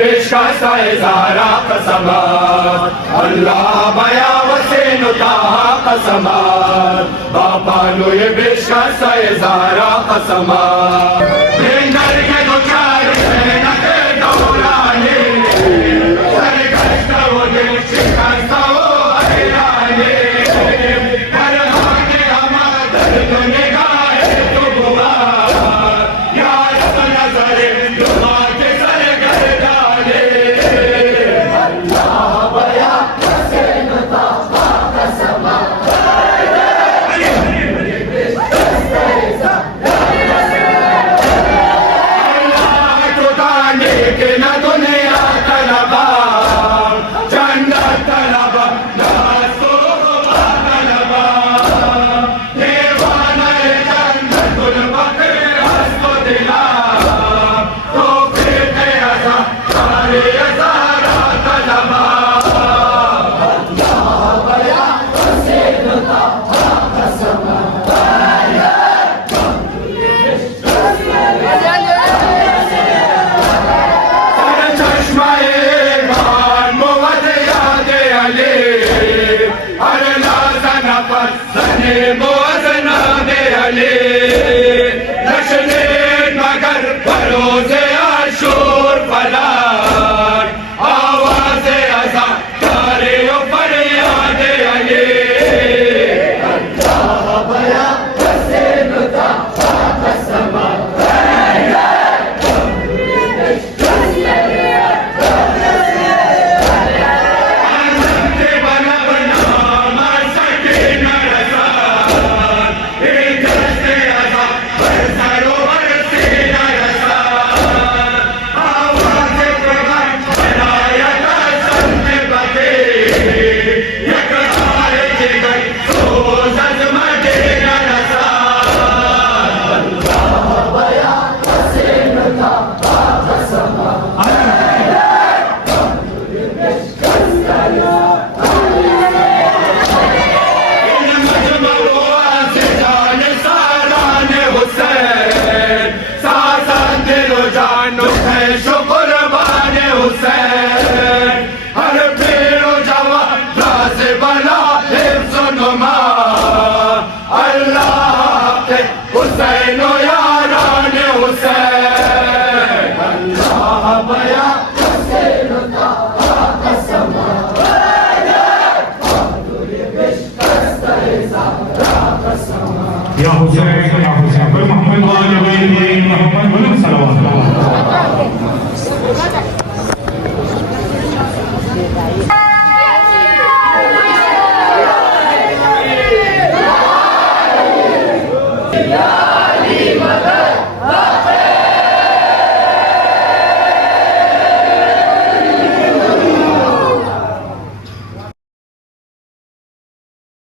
पेशकश ज़ारा कसमात अल्लाह बया वसेन ताहा कसमात बापानो ये पेशकश ज़ारा कसमात बेंदर के दो चार सेन के दौराने सरकश वो दिल शिकस्त वो हैराने हर हाके हमार दर्द निगाहे तो बुआ यार नजरे दुआ के सर गर्दाने अल्लाह बया वसेन ताहा कसमात के न दुनिया तलबा जन्नत तलबा नासो तलबा दीवाना जन्नतुल बक़ी हस्को दिला तो फिर अज़ा सारे अज़ारा तलबा अल्लाह बया वसेन ताहा कसमात सने मोजना दे अले नशने मगर भरोसे आशूर फलार आवाज़े अज़ा तारे फरियाद अले अल्लाह बया वसेन ताहा कसमात हुसैन यारान हुसैन अल्लाह बया वसेन ताहा कसमात या हुसैन पर मोहम्मद वाले मोहम्मद बोलो सल्लल्लाहु अलैहि वसल्लम